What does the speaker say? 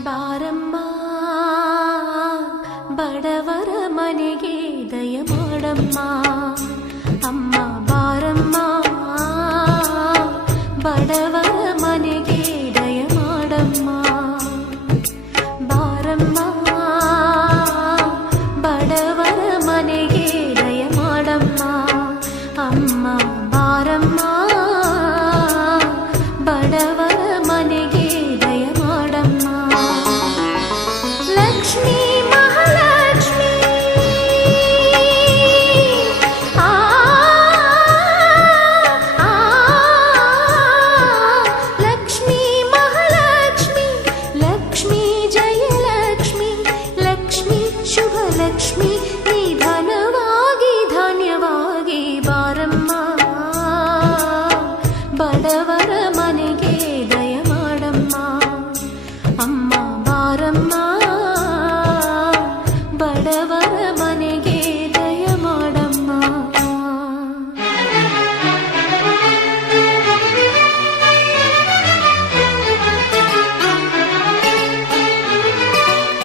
ಬಾರಮ್ಮ ಬಡವರ ಮನೆಗೆ ದಯ ಮಾಡಮ್ಮ ಅಮ್ಮ ಬಾರಮ್ಮ ಬಡವರ ಮನೆಗೆ ದಯ ಮಾಡಮ್ಮ ಬಾರಮ್ಮ ಬಡವರ ಮನೆಗೆ ದಯ ಮಾಡಮ್ಮ ಅಮ್ಮ ಬಾರಮ್ಮ ಬಡವರ ಮನೆಗೆ ದಯ ಮಾಡಮ್ಮ ಲಕ್ಷ್ಮೀ ಮಹಾಲಕ್ಷ್ಮೀ ಲಕ್ಷ್ಮೀ ಮಹಾಲಕ್ಷ್ಮಿ ಲಕ್ಷ್ಮೀ ಜಯಲಕ್ಷ್ಮಿ ಲಕ್ಷ್ಮೀ ಶುಭ ಲಕ್ಷ್ಮಿ ನಿಧನವಾಗಿ ಧಾನ್ಯವಾಗಿ ಬಾರಮ್ಮ ಬಡವರ ಮನೆಗೆ ದಯ ಮಾಡಮ್ಮ ಅಮ್ಮ ಬಾರಮ್ಮ ಬಡವರ